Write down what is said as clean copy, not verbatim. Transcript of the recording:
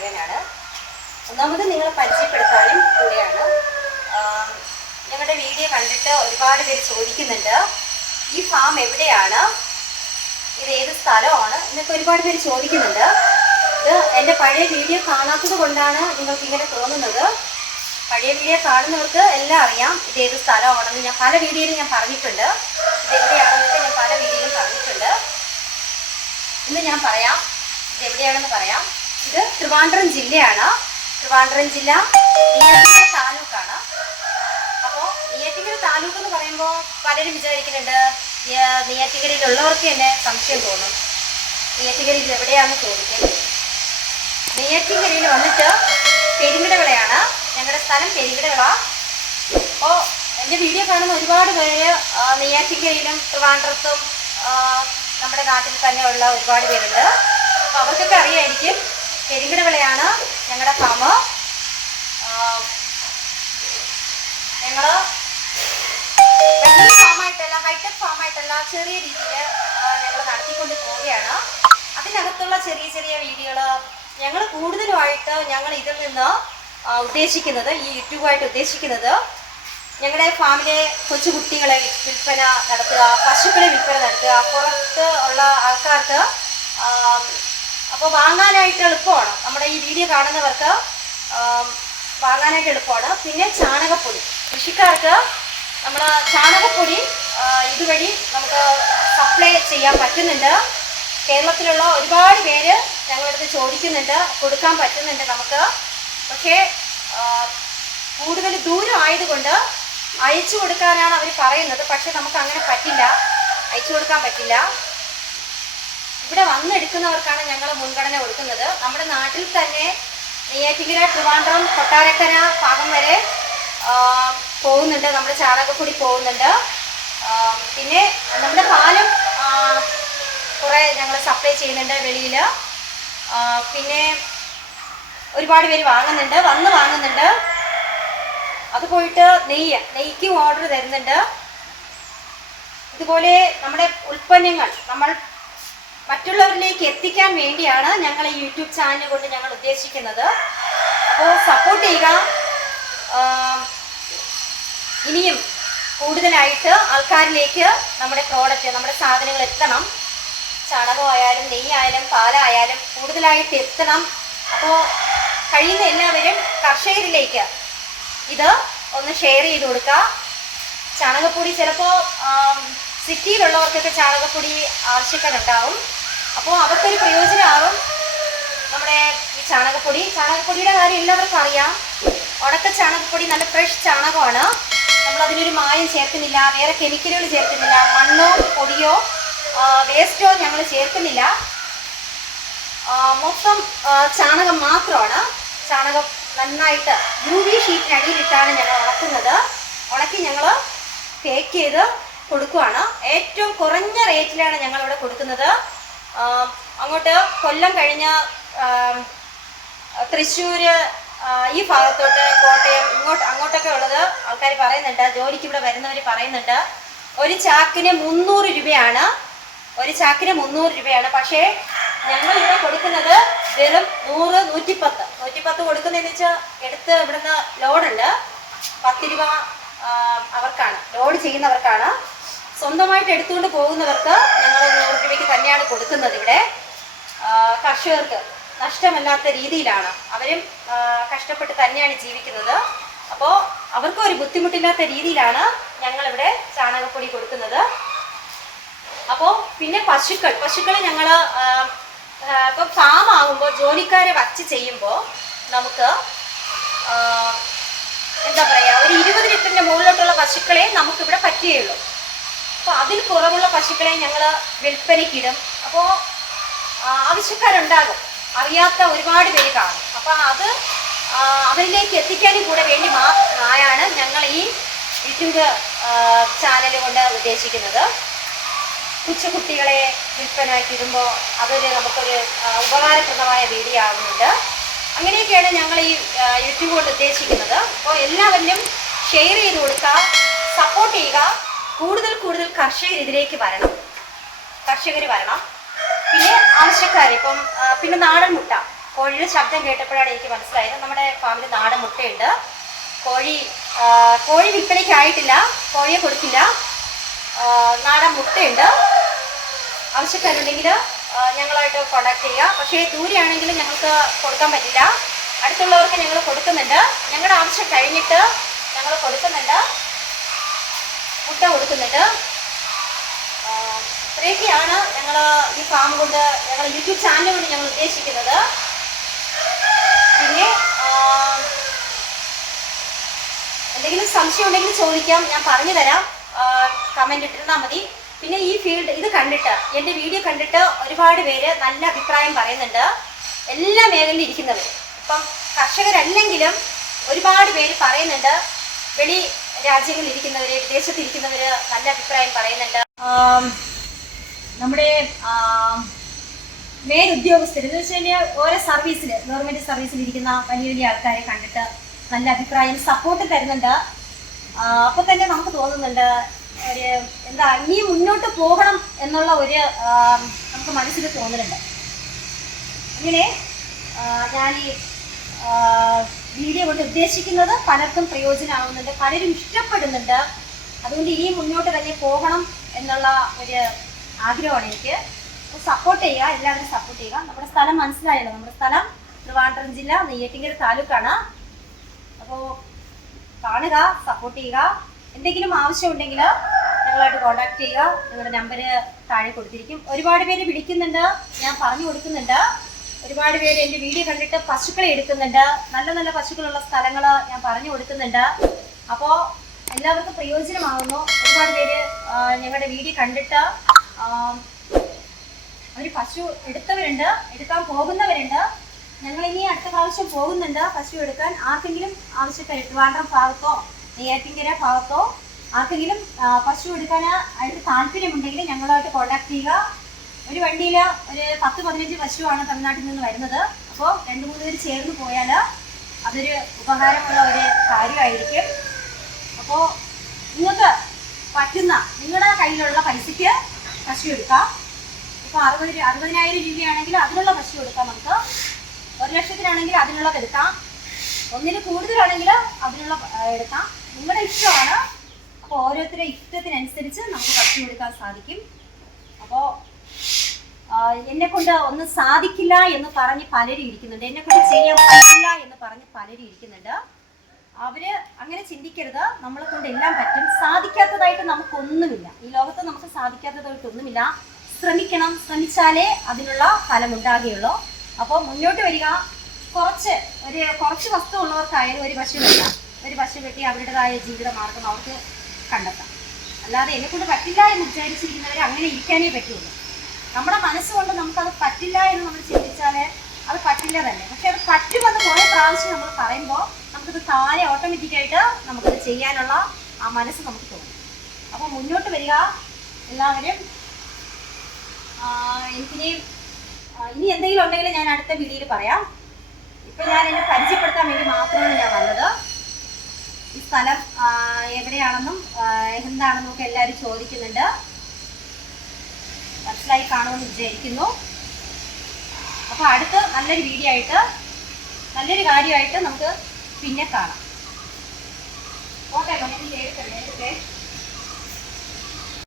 പറയാനാണ്. ഒന്നാമത് നിങ്ങളെ പരിചയപ്പെടുത്താനും കൂടെയാണ്. ഞങ്ങളുടെ വീഡിയോ കണ്ടിട്ട് ഒരുപാട് പേര് ചോദിക്കുന്നുണ്ട്, ഈ ഫാം എവിടെയാണ്, ഇത് ഏത് സ്ഥലമാണ് എന്നൊക്കെ ഒരുപാട് പേര് ചോദിക്കുന്നുണ്ട്. ഇത് എൻ്റെ പഴയ വീഡിയോ കാണാത്തത് കൊണ്ടാണ് നിങ്ങൾക്ക് ഇങ്ങനെ തോന്നുന്നത്. പഴയ വീഡിയോ കാണുന്നവർക്ക് എല്ലാം അറിയാം ഇത് ഏത് സ്ഥലമാണെന്ന്. ഞാൻ പല വീഡിയോയിലും ഞാൻ പറഞ്ഞിട്ടുണ്ട്, ഇത് എവിടെയാണെന്നൊക്കെ ഞാൻ പല വീഡിയോയിലും പറഞ്ഞിട്ടുണ്ട്. ഇന്ന് ഞാൻ പറയാം ഇത് എവിടെയാണെന്ന് പറയാം. ഇത് ട്രിവാൻഡ്രം ജില്ലയാണ്. ട്രിവാൻഡ്രം ജില്ല നെയ്യാറ്റിൻകര താലൂക്കാണ്. അപ്പോൾ നെയ്യാറ്റിൻകര താലൂക്ക് എന്ന് പറയുമ്പോൾ പലരും വിചാരിക്കുന്നുണ്ട്, നെയ്യാറ്റിൻകരയിലുള്ളവർക്ക് തന്നെ സംശയം തോന്നും, നെയ്യാറ്റിൻകരയിൽ എവിടെയാണെന്ന് ചോദിക്കും. നെയ്യാറ്റിൻകരയിൽ വന്നിട്ട് പെരുങ്കിടവിളയാണ് ഞങ്ങളുടെ സ്ഥലം, പെരുങ്കിടവിള. അപ്പോൾ എൻ്റെ വീഡിയോ കാണുന്ന ഒരുപാട് പേര് നെയ്യാറ്റിൻകരയിലും ട്രിവാൻഡ്രത്തും നമ്മുടെ നാട്ടിൽ തന്നെ ഉള്ള ഒരുപാട് പേരുണ്ട്. അപ്പോൾ അവർക്കൊക്കെ അറിയായിരിക്കും പെരുങ്കിടവിളയാണ് ഞങ്ങളുടെ ഫാം. ഞങ്ങൾ വലിയ ഫാമായിട്ടല്ല, ഹൈടെക് ഫാമായിട്ടല്ല, ചെറിയ രീതിയിൽ ഞങ്ങൾ നടത്തിക്കൊണ്ട് പോവുകയാണ്. അതിനകത്തുള്ള ചെറിയ ചെറിയ വീഡിയോകൾ ഞങ്ങൾ കൂടുതലുമായിട്ട് ഞങ്ങൾ ഇതിൽ നിന്ന് ഉദ്ദേശിക്കുന്നത്, ഈ യൂട്യൂബായിട്ട് ഉദ്ദേശിക്കുന്നത്, ഞങ്ങളുടെ ഫാമിലെ കൊച്ചുകുട്ടികളെ വിൽപ്പന നടത്തുക, പശുക്കളെ വിൽപ്പന നടത്തുക, പുറത്ത് ഉള്ള ആൾക്കാർക്ക് അപ്പോൾ വാങ്ങാനായിട്ട് എളുപ്പമാണ്. നമ്മുടെ ഈ വീഡിയോ കാണുന്നവർക്ക് വാങ്ങാനായിട്ട് എളുപ്പമാണ്. പിന്നെ ചാണകപ്പൊടി, കൃഷിക്കാർക്ക് നമ്മൾ ചാണകപ്പൊടി ഇതുവഴി നമുക്ക് സപ്ലൈ ചെയ്യാൻ പറ്റുന്നുണ്ട്. കേരളത്തിലുള്ള ഒരുപാട് പേര് ഞങ്ങളുടെ അടുത്ത് ചോദിക്കുന്നുണ്ട്, കൊടുക്കാൻ പറ്റുന്നുണ്ട് നമുക്ക്. പക്ഷേ കൂടുതൽ ദൂരം ആയതുകൊണ്ട് അയച്ചു കൊടുക്കാനാണ് അവർ പറയുന്നത്. പക്ഷെ നമുക്ക് അങ്ങനെ പറ്റില്ല, അയച്ചു കൊടുക്കാൻ പറ്റില്ല. ഇവിടെ വന്നെടുക്കുന്നവർക്കാണ് ഞങ്ങൾ മുൻഗണന കൊടുക്കുന്നത്. നമ്മുടെ നാട്ടിൽ തന്നെ നെയ്യാറ്റിൻകര, ട്രിവാൻഡ്രം, കൊട്ടാരക്കര ഭാഗം വരെ പോകുന്നുണ്ട്, നമ്മുടെ ചാണകപ്പൊടി പോകുന്നുണ്ട്. പിന്നെ നമ്മുടെ പാലും കുറേ ഞങ്ങൾ സപ്ലൈ ചെയ്യുന്നുണ്ട് വെളിയിൽ. പിന്നെ ഒരുപാട് പേര് വാങ്ങുന്നുണ്ട്, വന്ന് വാങ്ങുന്നുണ്ട്. അത് പോയിട്ട് നെയ്ക്ക് ഓർഡർ തരുന്നുണ്ട്. ഇതുപോലെ നമ്മുടെ ഉൽപ്പന്നങ്ങൾ നമ്മൾ മറ്റുള്ളവരിലേക്ക് എത്തിക്കാൻ വേണ്ടിയാണ് ഞങ്ങൾ ഈ യൂട്യൂബ് ചാനൽ കൊണ്ട് ഞങ്ങൾ ഉദ്ദേശിക്കുന്നത്. അപ്പോൾ സപ്പോർട്ട് ചെയ്യുക. ഇനിയും കൂടുതലായിട്ട് ആൾക്കാരിലേക്ക് നമ്മുടെ പ്രോഡക്റ്റ്, നമ്മുടെ സാധനങ്ങൾ എത്തണം. ചാണകമായാലും നെയ്യായാലും പാലായാലും കൂടുതലായിട്ട് എത്തണം. അപ്പോൾ കഴിയുന്ന എല്ലാവരും കർഷകരിലേക്ക് ഇത് ഒന്ന് ഷെയർ ചെയ്ത് കൊടുക്കുക. ചാണകപ്പൊടി ചിലപ്പോൾ സിറ്റിയിലുള്ളവർക്കൊക്കെ ചാണകപ്പൊടി ആവശ്യക്കാരുണ്ടാവും. അപ്പോൾ അവർക്കൊരു പ്രയോജനമാകും നമ്മുടെ ഈ ചാണകപ്പൊടിയുടെ കാര്യം എല്ലാവർക്കും അറിയാം. ഉണക്ക ചാണകപ്പൊടി നല്ല ഫ്രഷ് ചാണകമാണ്. നമ്മളതിനൊരു മായം ചേർക്കുന്നില്ല, വേറെ കെമിക്കലുകൾ ചേർക്കുന്നില്ല, മണ്ണോ പൊടിയോ വേസ്റ്റോ ഞങ്ങൾ ചേർക്കുന്നില്ല. മൊത്തം ചാണകം മാത്രമാണ്. ചാണകം നന്നായിട്ട് UV ഷീറ്റിനടിയിലിട്ടാണ് ഞങ്ങൾ ഉണക്കുന്നത്. ഉണക്കി ഞങ്ങൾ പേക്ക് ചെയ്ത് കൊടുക്കുകയാണ്. ഏറ്റവും കുറഞ്ഞ റേറ്റിലാണ് ഞങ്ങളിവിടെ കൊടുക്കുന്നത്. അങ്ങോട്ട് കൊല്ലം കഴിഞ്ഞ് തൃശ്ശൂർ, ഈ ഭാഗത്തോട്ട് കോട്ടയം, അങ്ങോട്ടൊക്കെ ഉള്ളത് ആൾക്കാർ പറയുന്നുണ്ട്, ജോലിക്ക് ഇവിടെ വരുന്നവർ പറയുന്നുണ്ട്, ഒരു ചാക്കിന് 300 രൂപയാണ്. ഒരു ചാക്കിന് 300 രൂപയാണ്. പക്ഷേ ഞങ്ങളിവിടെ കൊടുക്കുന്നത് വെറും 110 കൊടുക്കുന്നതെന്ന് വെച്ചാൽ എടുത്ത് ഇവിടുന്ന് ലോഡുണ്ട്, 10 രൂപ അവർക്കാണ്, ലോഡ് ചെയ്യുന്നവർക്കാണ്. സ്വന്തമായിട്ട് എടുത്തുകൊണ്ട് പോകുന്നവർക്ക് ഞങ്ങൾ 100 രൂപയ്ക്ക് തന്നെയാണ് കൊടുക്കുന്നത്. ഇവിടെ കർഷകർക്ക് നഷ്ടമല്ലാത്ത രീതിയിലാണ്, അവരും കഷ്ടപ്പെട്ട് തന്നെയാണ് ജീവിക്കുന്നത്. അപ്പോൾ അവർക്കും ഒരു ബുദ്ധിമുട്ടില്ലാത്ത രീതിയിലാണ് ഞങ്ങളിവിടെ ചാണകപ്പൊടി കൊടുക്കുന്നത്. അപ്പോൾ പിന്നെ പശുക്കൾ ഞങ്ങൾ ഇപ്പം ഫാം ആകുമ്പോൾ ജോലിക്കാരെ വച്ച് ചെയ്യുമ്പോൾ നമുക്ക് എന്താ പറയുക, ഒരു 20 ലിറ്ററിൻ്റെ മുകളിലോട്ടുള്ള പശുക്കളെ നമുക്കിവിടെ പറ്റുകയുള്ളൂ. അപ്പോൾ അതിൽ കുറവുള്ള പശുക്കളെ ഞങ്ങൾ വിൽപ്പനയ്ക്കിടും. അപ്പോൾ ആവശ്യക്കാരുണ്ടാകും, അറിയാത്ത ഒരുപാട് പേര് കാണും. അപ്പോൾ അത് അവരിലേക്ക് എത്തിക്കാനും കൂടെ വേണ്ടി മാത്രമാണ് ഞങ്ങൾ ഈ യൂട്യൂബ് ചാനൽ കൊണ്ട് ഉദ്ദേശിക്കുന്നത്. കൊച്ചുകുട്ടികളെ വിൽപ്പനയ്ക്കിടുമ്പോൾ അതൊരു നമുക്കൊരു ഉപകാരപ്രദമായ വീഡിയോ ആകുന്നുണ്ട്. അങ്ങനെയൊക്കെയാണ് ഞങ്ങൾ ഈ യൂട്യൂബ് കൊണ്ട് ഉദ്ദേശിക്കുന്നത്. അപ്പോൾ എല്ലാവരും ഷെയർ ചെയ്ത് കൊടുക്കുക, സപ്പോർട്ട് ചെയ്യുക. കൂടുതൽ കർഷകർ ഇതിലേക്ക് വരണം, കർഷകർ വരണം. പിന്നെ ആവശ്യക്കാർ, ഇപ്പം പിന്നെ നാടൻ മുട്ട, കോഴിയുടെ ശബ്ദം കേട്ടപ്പോഴാണ് എനിക്ക് മനസ്സിലായത് നമ്മുടെ ഫാമിൽ നാടൻ മുട്ടയുണ്ട്. കോഴി വിൽപ്പനയ്ക്കായിട്ടില്ല, കോഴിയെ കൊടുക്കില്ല. നാടൻ മുട്ടയുണ്ട്. ആവശ്യക്കാരുണ്ടെങ്കിൽ ഞങ്ങളായിട്ട് കോൺടാക്ട് ചെയ്യുക. പക്ഷേ ദൂരെയാണെങ്കിൽ ഞങ്ങൾക്ക് കൊടുക്കാൻ പറ്റില്ല. അടുത്തുള്ളവർക്ക് ഞങ്ങൾ കൊടുക്കുന്നുണ്ട്. ഞങ്ങളുടെ ആവശ്യം കഴിഞ്ഞിട്ട് ഞങ്ങൾ കൊടുക്കുന്നുണ്ട്, മുട്ട കൊടുക്കുന്നുണ്ട്. ഇത്രയൊക്കെയാണ് ഞങ്ങൾ ഈ ഫാം കൊണ്ട്, ഞങ്ങൾ യൂട്യൂബ് ചാനൽ കൊണ്ട് ഞങ്ങൾ ഉദ്ദേശിക്കുന്നത്. പിന്നെ എന്തെങ്കിലും സംശയം ഉണ്ടെങ്കിൽ ചോദിക്കാം, ഞാൻ പറഞ്ഞു തരാം. കമൻ്റ് ഇട്ടിരുന്നാൽ മതി. പിന്നെ ഈ ഫീൽഡ് ഇത് കണ്ടിട്ട്, എൻ്റെ വീഡിയോ കണ്ടിട്ട് ഒരുപാട് പേര് നല്ല അഭിപ്രായം പറയുന്നുണ്ട്. എല്ലാ മേഖലയിലും ഇരിക്കുന്നവർ, ഇപ്പം കർഷകരല്ലെങ്കിലും ഒരുപാട് പേര് പറയുന്നുണ്ട്. വെളി രാജ്യങ്ങളിൽ ഇരിക്കുന്നവർ, വിദേശത്തിരിക്കുന്നവർ നല്ല അഭിപ്രായം പറയുന്നുണ്ട്. നമ്മുടെ മേലുദ്യോഗസ്ഥർ എന്ന് വെച്ച് കഴിഞ്ഞാൽ ഓരോ സർവീസിൽ, ഗവൺമെൻറ് സർവീസിലിരിക്കുന്ന വലിയ വലിയ ആൾക്കാരെ കണ്ടിട്ട് നല്ല അഭിപ്രായം, സപ്പോർട്ട് തരുന്നുണ്ട്. അപ്പോൾ തന്നെ നമുക്ക് തോന്നുന്നുണ്ട് ഒരു എന്താ ഇനി മുന്നോട്ട് പോകണം എന്നുള്ള ഒരു നമുക്ക് മനസ്സിൽ തോന്നുന്നുണ്ട്. അങ്ങനെ ഞാൻ ഈ വീഡിയോ കൊണ്ട് ഉദ്ദേശിക്കുന്നത് പലർക്കും പ്രയോജനമാകുന്നുണ്ട്, പലരും ഇഷ്ടപ്പെടുന്നുണ്ട്. അതുകൊണ്ട് ഇനിയും മുന്നോട്ട് തന്നെ പോകണം എന്നുള്ള ഒരു ആഗ്രഹമാണ് എനിക്ക്. അപ്പോൾ സപ്പോർട്ട് ചെയ്യുക, എല്ലാവരും സപ്പോർട്ട് ചെയ്യുക. നമ്മുടെ സ്ഥലം മനസ്സിലായല്ലോ, നമ്മുടെ സ്ഥലം ട്രിവാൻഡ്രം ജില്ല, നെയ്യാറ്റിൻകര താലൂക്കാണ്. അപ്പോൾ കാണുക, സപ്പോർട്ട് ചെയ്യുക. എന്തെങ്കിലും ആവശ്യമുണ്ടെങ്കിൽ ഞങ്ങളായിട്ട് കോൺടാക്ട് ചെയ്യുക. ഞങ്ങളുടെ നമ്പർ താഴെ കൊടുത്തിരിക്കും. ഒരുപാട് പേര് വിളിക്കുന്നുണ്ട്, ഞാൻ പറഞ്ഞു കൊടുക്കുന്നുണ്ട്. ഒരുപാട് പേര് എൻ്റെ വീഡിയോ കണ്ടിട്ട് പശുക്കളെ എടുക്കുന്നുണ്ട്. നല്ല നല്ല പശുക്കളുള്ള സ്ഥലങ്ങൾ ഞാൻ പറഞ്ഞു കൊടുക്കുന്നുണ്ട്. അപ്പോൾ എല്ലാവർക്കും പ്രയോജനമാകുന്നു. ഒരുപാട് പേര് ഞങ്ങളുടെ വീഡിയോ കണ്ടിട്ട് അവർ പശു എടുത്തവരുണ്ട്, എടുക്കാൻ പോകുന്നവരുണ്ട്. ഞങ്ങളിനി അടുത്ത പ്രാവശ്യം പോകുന്നുണ്ട് പശു എടുക്കാൻ. ആർക്കെങ്കിലും ആവശ്യക്കാർ ട്രിവാൻഡ്രം ഭാഗത്തോ നെയ്യാറ്റിൻകര ഭാഗത്തോ ആർക്കെങ്കിലും പശു എടുക്കാൻ അതിന് താല്പര്യമുണ്ടെങ്കിൽ ഞങ്ങളുമായിട്ട് കോൺടാക്ട് ചെയ്യുക. ഒരു വണ്ടിയിൽ ഒരു 10-15 പശുവാണ് തമിഴ്നാട്ടിൽ നിന്ന് വരുന്നത്. അപ്പോൾ 2-3 പേര് ചേർന്ന് പോയാൽ അതൊരു ഉപകാരമുള്ള ഒരു കാര്യമായിരിക്കും. അപ്പോൾ നിങ്ങൾക്ക് പറ്റുന്ന നിങ്ങളുടെ കയ്യിലുള്ള പൈസയ്ക്ക് പശു എടുക്കാം. ഇപ്പോൾ 60,000 രൂപയാണെങ്കിൽ അതിനുള്ള പശു എടുക്കാം. നമുക്ക് 1 ലക്ഷത്തിനാണെങ്കിൽ അതിനുള്ളത് എടുക്കാം. ഒന്നിന് കൂടുതലാണെങ്കിൽ അതിനുള്ള എടുക്കാം. നിങ്ങളുടെ ഇഷ്ടമാണ്. അപ്പോൾ ഓരോരുത്തരുടെ ഇഷ്ടത്തിനനുസരിച്ച് നമുക്ക് പശു എടുക്കാൻ സാധിക്കും. അപ്പോൾ എന്നെക്കൊണ്ട് ഒന്നും സാധിക്കില്ല എന്ന് പറഞ്ഞ് പലരും ഇരിക്കുന്നുണ്ട്, എന്നെക്കൊണ്ട് ചെയ്യാൻ പറ്റില്ല എന്ന് പറഞ്ഞ് പലരും ഇരിക്കുന്നുണ്ട്. അവര് അങ്ങനെ ചിന്തിക്കരുത്. നമ്മളെ കൊണ്ട് എല്ലാം പറ്റും. സാധിക്കാത്തതായിട്ട് നമുക്കൊന്നുമില്ല, ഈ ലോകത്ത് നമുക്ക് സാധിക്കാത്തതായിട്ടൊന്നുമില്ല. ശ്രമിക്കണം, ശ്രമിച്ചാലേ അതിനുള്ള ഫലം ഉണ്ടാകുകയുള്ളൂ. അപ്പോൾ മുന്നോട്ട് വരിക. കുറച്ച് വസ്തു ഉള്ളവർക്കായാലും ഒരു പശു വെട്ടാം. ഒരു പശു വെട്ടി അവരുടേതായ ജീവിത മാർഗം അവർക്ക് കണ്ടെത്താം. അല്ലാതെ എന്നെക്കൊണ്ട് പറ്റില്ല എന്ന് വിചാരിച്ചിരിക്കുന്നവർ അങ്ങനെ ഇരിക്കാനേ പറ്റുള്ളൂ. നമ്മുടെ മനസ്സുകൊണ്ട് നമുക്കത് പറ്റില്ല എന്ന് നമ്മൾ ചിന്തിച്ചാൽ അത് പറ്റില്ല തന്നെ. പക്ഷെ അത് പറ്റുമെന്ന് കുറേ പ്രാവശ്യം നമ്മൾ പറയുമ്പോൾ നമുക്കത് താഴെ ഓട്ടോമാറ്റിക്കായിട്ട് നമുക്കത് ചെയ്യാനുള്ള ആ മനസ്സ് നമുക്ക് തോന്നും. അപ്പോൾ മുന്നോട്ട് വരിക എല്ലാവരും. ഇനി എന്തെങ്കിലും ഉണ്ടെങ്കിൽ ഞാൻ അടുത്ത വീഡിയോയിൽ പറയാം. ഇപ്പം ഞാൻ എന്നെ പരിചയപ്പെടുത്താൻ വേണ്ടി മാത്രമാണ് ഞാൻ വന്നത്. ഈ സ്ഥലം എവിടെയാണെന്നും എന്താണെന്നും ഒക്കെ എല്ലാവരും ചോദിക്കുന്നുണ്ട്. മനസ്സിലായി കാണുമെന്ന് വിചാരിക്കുന്നു. അപ്പോൾ അടുത്ത നല്ലൊരു വീഡിയോ ആയിട്ട്, നല്ലൊരു കാര്യമായിട്ട് നമുക്ക് പിന്നെ കാണാം.